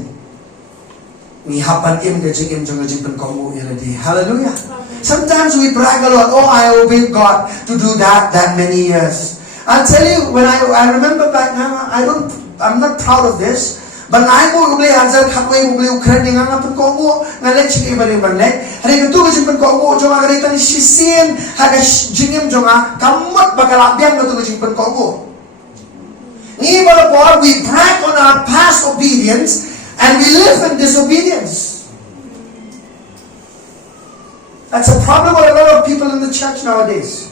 ni hapan im jengem jengem kau ia ni. Hallelujah. Sometimes we brag a lot. Oh, I obeyed God to do that many years. I'll tell you, when I remember back now, I'm not proud of this. But I mo ublay hazar khatway ublay Ukraine nga pun ko mo ngalet chiki bari banle. Hari tu gajin pun ko mo jonga gari tan shisin haga jingem jonga kamot bakalabian tu gajin pun ko mo. Ni bala por we brag on our past obedience and we live in disobedience. That's a problem with a lot of people in the church nowadays.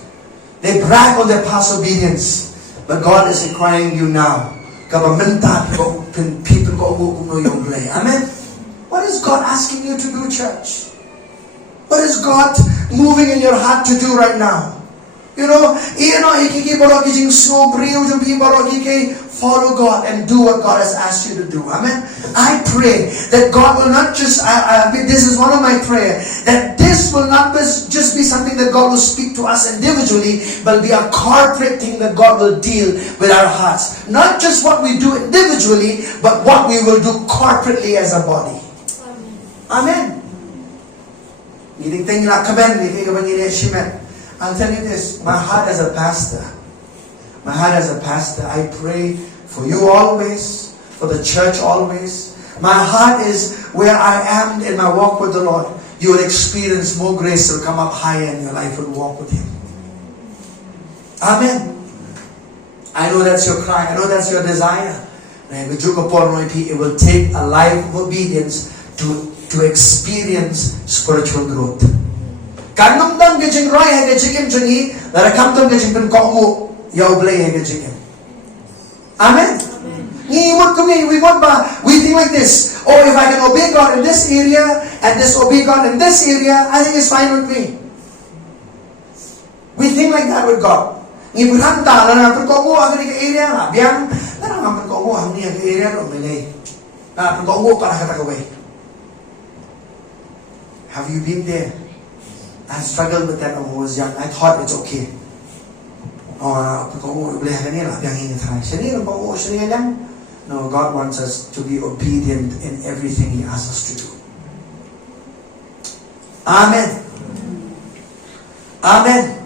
They brag on their past obedience. But God is requiring you now. People go yung play. Amen? What is God asking you to do, church? What is God moving in your heart to do right now? Follow God and do what God has asked you to do. Amen. I pray that God will not just, this is one of my prayers, that this will not just be something that God will speak to us individually, but be a corporate thing that God will deal with our hearts. Not just what we do individually, but what we will do corporately as a body. Amen. I'll tell you this, my heart as a pastor, I pray for you always, for the church always. My heart is where I am in my walk with the Lord. You will experience more grace will come up higher in your life and walk with Him. Amen. I know that's your cry. I know that's your desire. It will take a life of obedience to experience spiritual growth. Kanumdam gajing roy hai gajing jungi, larakamdam gajing pen komu yaublay hai gajing. Amen. We think like this. Oh, if I can obey God in this area and obey God in this area, I think it's fine with me. We think like that with God. Ngiburan ta na perkongo agri ke area la biang na ngam perkongo hamni ke area ro mele. Na perkongo para kata kowe. Have you been there? I struggled with that when I was young. I thought it's okay. Oh, perkongo boleh ni lah biang ini thai. Sini perkongo sini yang. No, God wants us to be obedient in everything He asks us to do. Amen. Amen.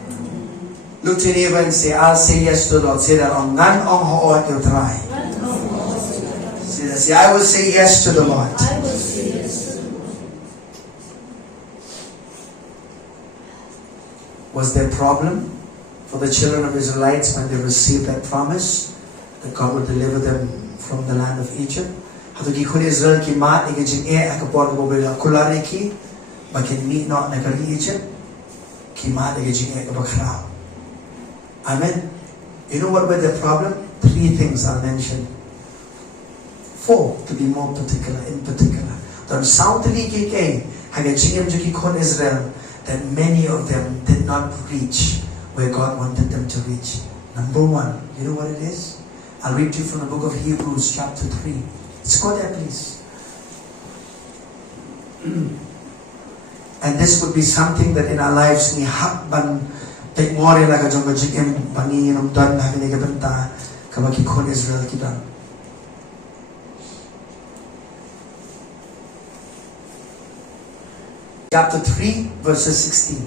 Look to your neighbor and say, I'll say yes to the Lord. Say that on ngan ong ho o you try. Say that. Say, I will say yes to the Lord. I will say yes to the Lord. Was there a problem for the children of Israelites when they received that promise that God would deliver them from the land of Egypt? Hatu ki kun Israel ki mat ni jing akapor ko bela kulare ki bakin mi not na kali Egypt ki mat ni jing akapakhrao. Amen. You know what were the problem? 3 things I'll mention. 4 to be more particular. In particular, the sound li ki ke haga jingem jo ki kun Israel that many of them did not reach where God wanted them to reach. Number 1, you know what it is? I'll read to you from the book of Hebrews chapter 3. Let's go there, please. And this would be something that in our lives ni hakban take more like a jong jigem bangin ng dan na binigabenta kabaki kon Israel kidan. Chapter 3 verses 16.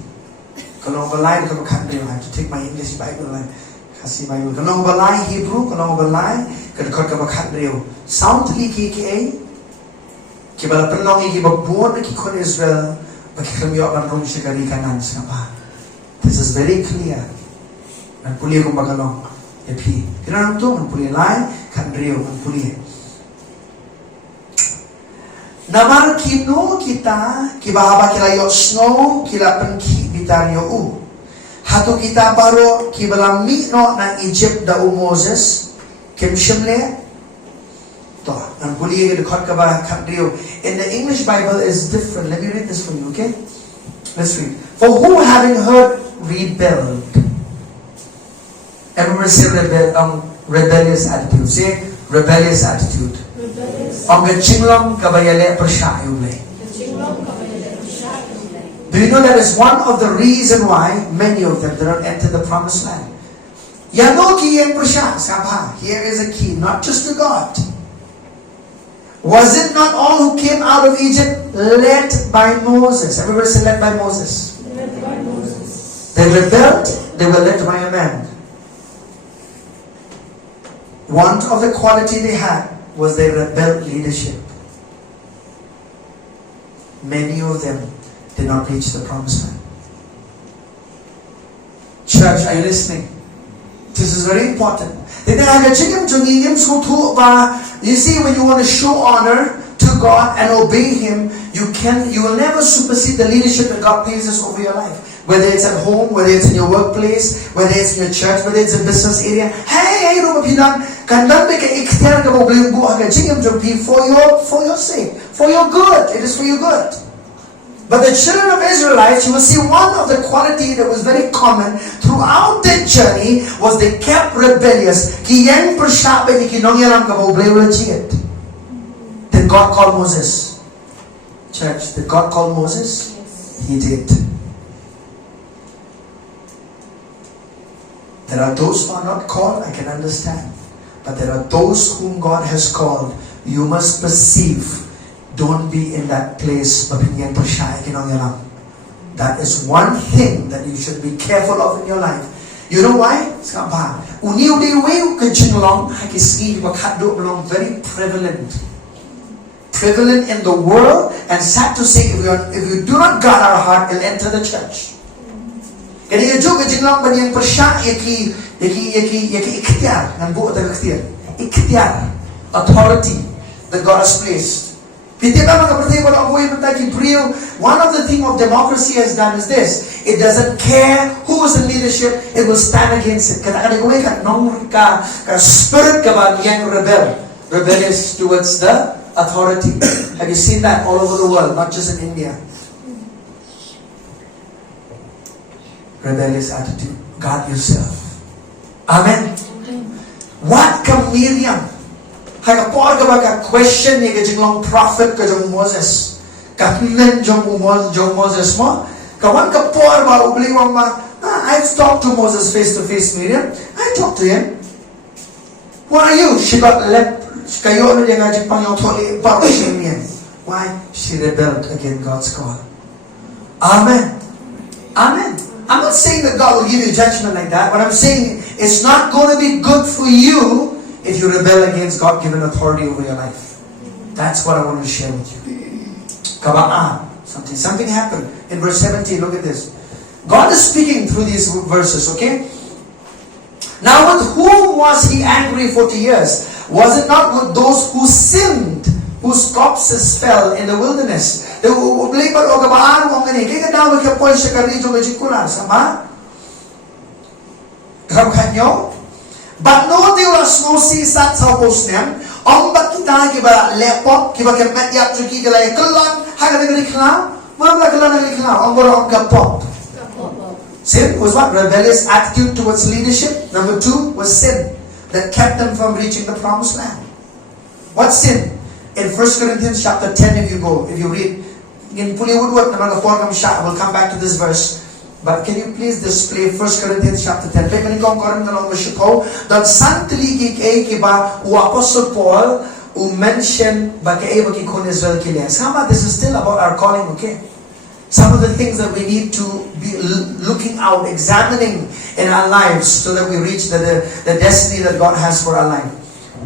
Kalau balai ko bakandre I have to take my English Bible line. Khasi Bible. Kalau balai Hebrew, kalau balai kad ka bakandre. Sound li ki ki bala penong ki babon ki kon Israel baki kami akan rong sigari kanan sapa. This is very clear. Nan puli ko bagalong. Epi. Kailangan to nan puli lai kan rio nan puli. Namar kino kita kibahaba kila yo snow kila penki bitaryo u. Hatu kita baro kibala no na Egypt da u Moses kim shimle. To nan puli ko khot ka ba kan rio. In the English Bible is different. Let me read this for you, okay? Let's read. For who having heard rebelled. Everyone say rebellious attitude. Say rebellious attitude. Ang gachinglong kabayale persyayule. Do you know that is one of the reason why many of them did not enter the promised land? Yano ki yang persya. Sapa. Here is a key, not just to God. Was it not all who came out of Egypt led by Moses? Everybody say led by Moses. Led by Moses. They rebelled, they were led by a man. One of the quality they had was they rebelled leadership. Many of them did not reach the promised land. Church, are you listening? This is very important. You see, when you want to show honor to God and obey Him, you will never supersede the leadership that God places over your life. Whether it's at home, whether it's in your workplace, whether it's in your church, whether it's a business area. Hey, kandan make ikhtiar ka problem go aga jingam be for your sake, for your good. It is for your good. But the children of Israelites, you will see one of the quality that was very common throughout their journey was they kept rebellious. Then God called Moses. Church, did God call Moses? Yes. He did. There are those who are not called, I can understand. But there are those whom God has called. You must perceive. Don't be in that place. That is one thing that you should be careful of in your life. You know why? Very prevalent. Prevalent in the world, and sad to say, if you do not guard our heart, it'll enter the church. Kaya juga jinglang bani yang persya yaki ikhtiar ngan buat tak ikhtiar authority that God has placed. Kita memang seperti kalau aku mentaki beliau. One of the thing of democracy has done is this: it doesn't care who is in leadership, it will stand against it. Kata-kata gue kan nong ka spirit ka ba yang rebellious towards the authority. Have you seen that all over the world, not just in India? Rebellious attitude. Guard yourself. Amen. What ka Miriam? Haka por ka ba ka question ni ka jinglong prophet ka jong Moses. Ka men jong Moses mo. Ka wan ka por ba ubliwang ma. I've talked to Moses face to face, Miriam. I talked to him. Who are you? She got left. Kayo ulit yung ajik pang yung toli paro siya niyan. Why? She rebelled against God's call. Amen. Amen. I'm not saying that God will give you judgment like that. What I'm saying, it's not going to be good for you if you rebel against God-given authority over your life. That's what I want to share with you. Kaba'ah. Something happened. In verse 17, look at this. God is speaking through these verses, okay? Now with whom was he angry 40 years? Was it not with those who sinned, whose corpses fell in the wilderness? The ublipan o kabaan mo ngani, kaya daw ka po siya karito ng jikulan, sama? Kamkanyo? But no there was no sisat sa opos niyan. Ang bakita kiba lepot, kiba kemet yak juki kalay kelan, haga nagari kelaw, mga kelan nagari kelaw, ang borong kapot. Sin was what? Rebellious attitude towards leadership. Number 2 was sin that kept them from reaching the promised land. What sin? In 1 Corinthians chapter 10, if you read, in Puliwoodward, we'll come back to this verse. But can you please display 1 Corinthians chapter 10? That santili kiba Apostle Paul who mentioned Israel. This is still about our calling, okay? Some of the things that we need to be looking out, examining in our lives so that we reach the destiny that God has for our life.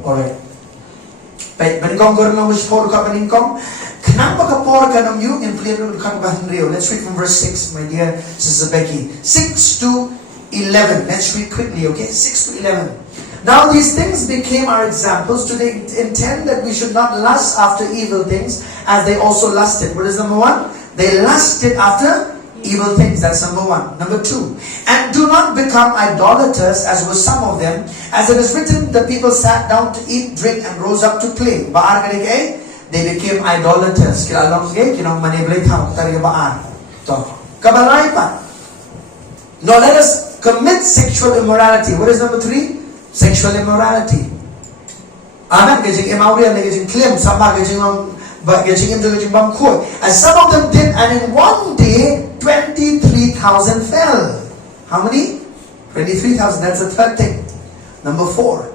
Alright. Let's read from verse 6, my dear Sister Becky. 6 to 11. Let's read quickly, okay? 6 to 11. Now these things became our examples to the intent that we should not lust after evil things as they also lusted. What is number 1? They lusted after evil things. That's number 1. Number 2. And do not become idolaters as were some of them. As it is written, the people sat down to eat, drink, and rose up to play. Baar kare kay? They became idolaters. Kilalong kay? Kinong manipulate how? Tari baar. So, kabalay pa. Now let us commit sexual immorality. What is number 3? Sexual immorality. Amen. Gajing imawriyan, gajing klim, sama gajing but getting into the Jimbam. And some of them did, and in one day 23,000 fell. How many? 23,000. That's the third thing. Number 4.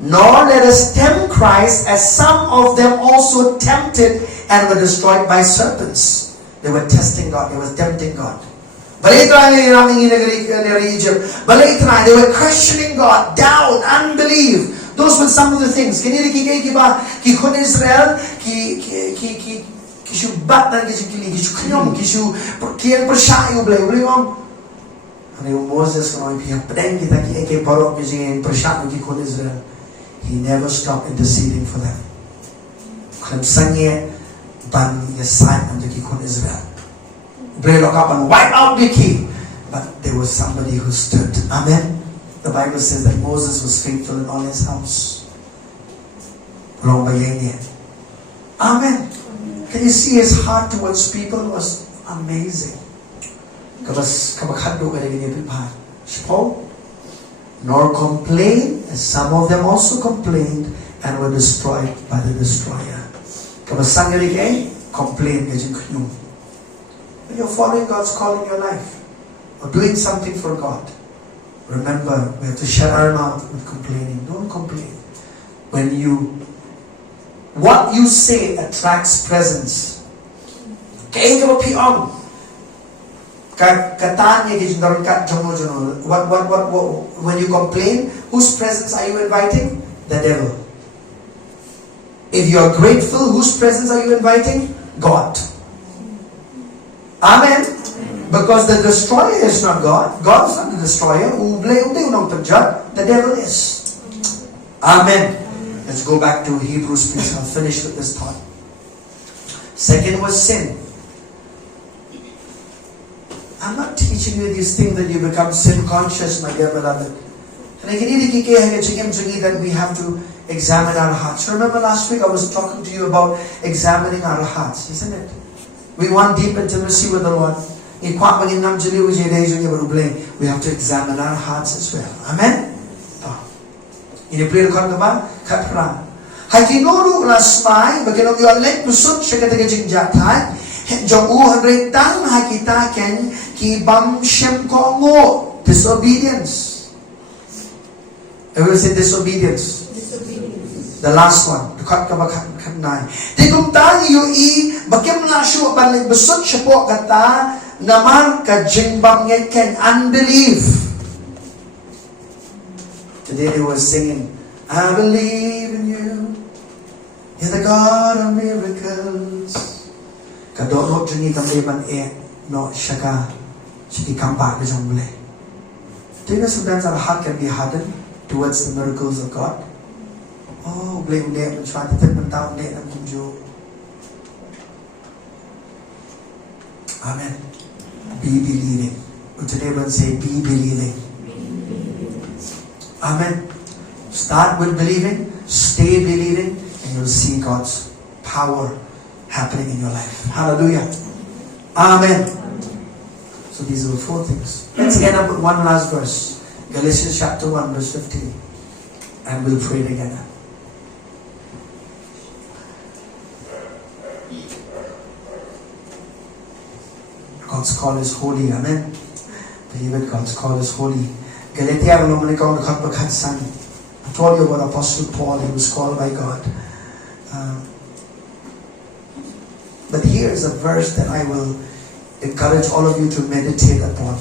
Nor let us tempt Christ, as some of them also tempted and were destroyed by serpents. They were testing God. They were tempting God. They were questioning God, doubt, unbelief. Those were some of the things. Kiniri kiba kikon Israel ki kishu bat na kishu kili kishu knyom kishu kian pershayo blay. Ani Moses kono ipi pedang kita ki parok kishin pershayo kikon Israel. He never stopped interceding for them. Klam sanye ban yasai under kikon Israel. Blay lokapan wipe out Biki, but there was somebody who stood. Amen. The Bible says that Moses was faithful in all his house. Amen. Can you see his heart towards people was amazing? Nor complain, as some of them also complained and were destroyed by the destroyer. Complain. When you're following God's call in your life or doing something for God, remember, we have to shut our mouth with complaining. Don't complain. What you say attracts presence. When you complain, whose presence are you inviting? The devil. If you are grateful, whose presence are you inviting? God. Amen. Because the destroyer is not God. God is not the destroyer. The devil is. Amen. Let's go back to Hebrews, please. I'll finish with this thought. Second was sin. I'm not teaching you these things that you become sin conscious, my dear beloved. That we have to examine our hearts. Remember last week I was talking to you about examining our hearts, isn't it? We want deep intimacy with the Lord. We have to examine our hearts as well. Amen. Ini beli rekod kema kat perang. Hai kinuru la smai bagian of your leg busuk syaka tega jing jatai. Jong u hundred tang ha kita ken ki bam shem kongo disobedience. Everyone say disobedience. The last one. Rekod kema kat nai. Tikum tang yu I bagian lasu balik busuk syapok kata namar ka jing bam ngeken unbelief. Today they were singing, I believe in you. You're the God of miracles. Kadok not jengi kamleban no shaka. Shiki come back to jungle. Do you know sometimes our heart can be hardened towards the miracles of God? Oh, blame them and try to take them down, let them do. Amen. Be believing. Today we'll say, be believing. Amen. Start with believing, stay believing, and you'll see God's power happening in your life. Hallelujah. Amen. So these are the 4 things. Let's end up with one last verse. Galatians chapter 1 verse 15. And we'll pray together. God's call is holy. Amen. Believe it, God's call is holy. Galatia, I told you about Apostle Paul. He was called by God. But here is a verse that I will encourage all of you to meditate upon.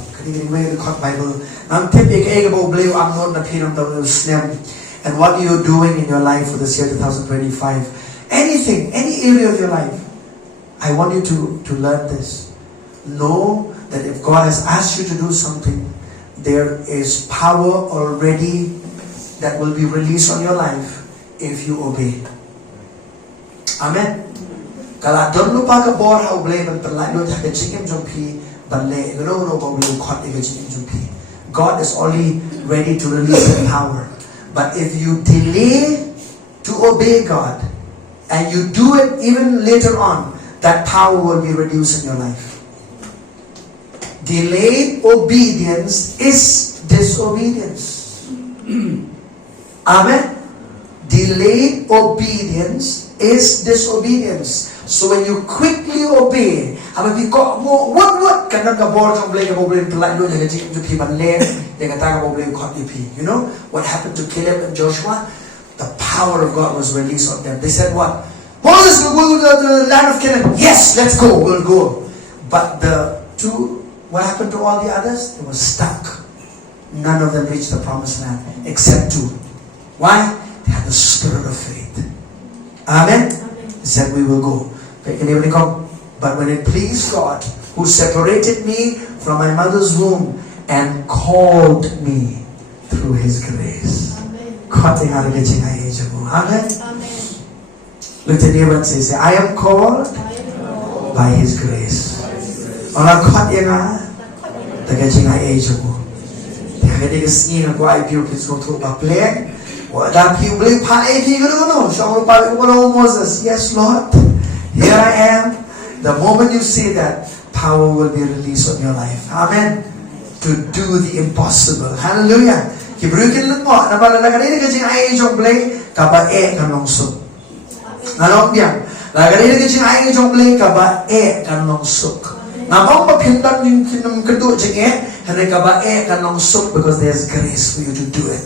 And what you're doing in your life for this year 2025. Anything, any area of your life. I want you to learn this. Know that if God has asked you to do something, there is power already that will be released on your life if you obey. Amen. Kalau don't lupa ke bor hau boleh berlai lu tak kecingin jumpi balai gano boleh kot kecingin jumpi. God is only ready to release the power, but if you delay to obey God and you do it even later on, that power will be reduced in your life. Delayed obedience is disobedience. Amen. Delayed obedience is disobedience. So when you quickly obey, you know what happened to Caleb and Joshua? The power of God was released on them. They said what? Moses, we'll go to the land of Canaan. Yes, let's go, we'll go. But what happened to all the others? They were stuck. None of them reached the promised land except 2. Why? They had the spirit of faith. Amen? They said, we will go. But when it pleased God, who separated me from my mother's womb and called me through His grace. Amen? Amen. Look at neighbor and say, I am called by His grace. Ona caught in the getting I age ago. The heading is seen and why people can go to a plane. What that people believe, Moses. Yes, Lord. Here I am. The moment you say that, power will be released on your life. Amen. To do the impossible. Hallelujah. Kibrukin lang mo. Nabalala kanina kasi ay ijong play, kabae kanong suk. Anong biyan? Nagalala kasi ay ijong play, kabae kanong suk. Namang mapindan yung kinamkado dyan hindi kabae kanong suk because there's grace for you to do it.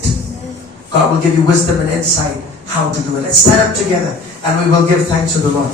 God will give you wisdom and insight how to do it. Let's stand up together and we will give thanks to the Lord.